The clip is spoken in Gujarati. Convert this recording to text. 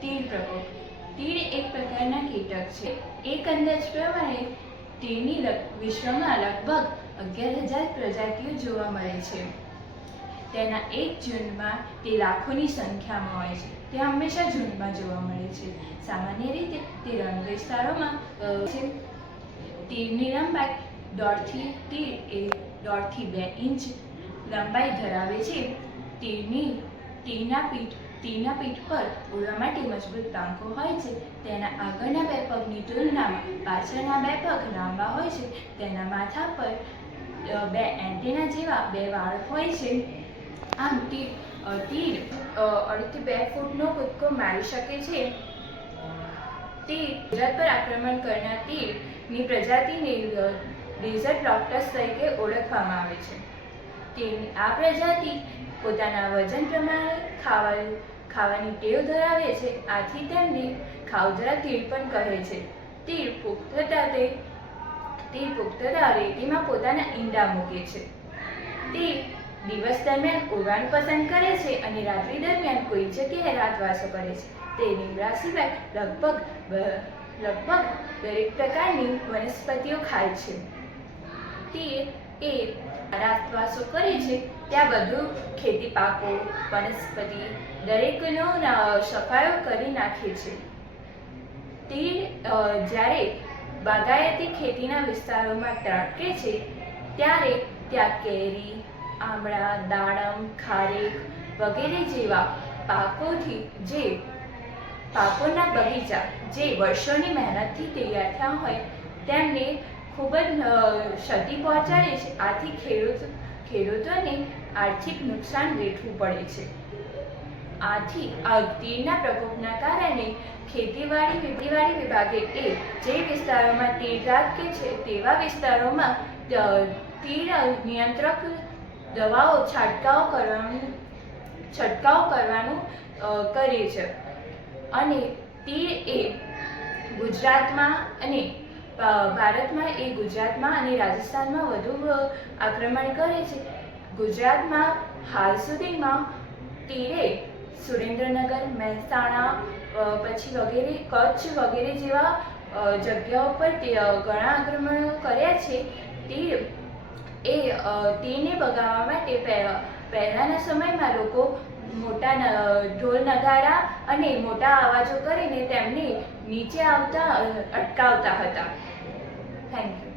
તીડ પ્રકોપ. તીડ એક પ્રકારના કીટક છે. એક અંદાજ પ્રમાણે તીડની વિશ્વમાં લગભગ 11,000 પ્રજાતિઓ જોવા મળે છે. તેના એક ઝુંડમાં તે લાખોની સંખ્યામાં હોય છે. તે હંમેશા ઝુંડમાં જોવા મળે છે. સામાન્ય રીતે તે રણ વિસ્તારોમાં છે. તીડની લંબાઈ 1.5 થી 2 ઇંચ લંબાઈ ધરાવે છે. તીડના પીઠ પર ઉડવા માટે મજબૂત ટાંકો હોય છે. તેના આગળના 2 પગની તુલનામાં પાછળના 2 પગ લાંબા હોય છે. તેના માથા પર 2 એન્ટેના જેવા 2 વાળ હોય છે. આમ તીડ 2.5 થી 2 ફૂટનો કૂદકો મારી શકે છે. ગુજરાત પર આક્રમણ કરનાર તીડની પ્રજાતિને ડેઝર્ટ લોક્ટસ તરીકે ઓળખવામાં આવે છે. તીડની આ પ્રજાતિ પોતાના વજન પ્રમાણે ખાવાની ટેવ ધરાવે છે. આથી તેમને ખાઉધરા તીડ પણ કહે છે. તીડ પુખ્તતા રેતીમાં પોતાના ઈંડા મૂકે છે. તે દિવસ દરમિયાન ઉડવાનું પસંદ કરે છે અને રાત્રિ દરમિયાન કોઈ જગ્યાએ રાતવાસો કરે છે. તે લીમડા સિવાય લગભગ દરેક પ્રકારની વનસ્પતિઓ ખાય છે. તીડ એ રાતવાસો કરે છે ત્યાં બધું ખેતી પાકો, વનસ્પતિ દરેકનો સફાયો કરી નાખે છે. તીડ જ્યારે બાગાયતી ખેતીના વિસ્તારોમાં ત્રાટકે છે ત્યારે ત્યાં કેરી, આંબળા, દાડમ, ખારેક વગેરે જેવા પાકોના બગીચા જે વર્ષોની મહેનતથી તૈયાર થયા હોય તેમને ખૂબ જ ક્ષતિ પહોંચાડે છે. આથી ખેડૂતોને આર્થિક નુકસાન વેઠવું પડે છે. આથી તીડના પ્રકોપના કારણે ખેતીવાડી વિભાગે જે વિસ્તારોમાં તીડ ત્રાટકે છે તેવા વિસ્તારોમાં તીડ નિયંત્રક દવાઓ છંટકાવ કરવાનું કરે છે. અને તીડ એ ગુજરાતમાં અને રાજસ્થાનમાં વધુ આક્રમણ કરે છે. ગુજરાતમાં હાલ સુધીમાં તીડે સુરેન્દ્રનગર, મહેસાણા પછી વગેરે કચ્છ વગેરે જેવા જગ્યાઓ પર ઘણા આક્રમણો કર્યા છે. તીડને ભગાવવા માટે પહેલાંના સમયમાં લોકો મોટા ઢોલ નગારા અને મોટા અવાજો કરીને તેમને નીચે આવતા અટકાવતા હતા. Thank you.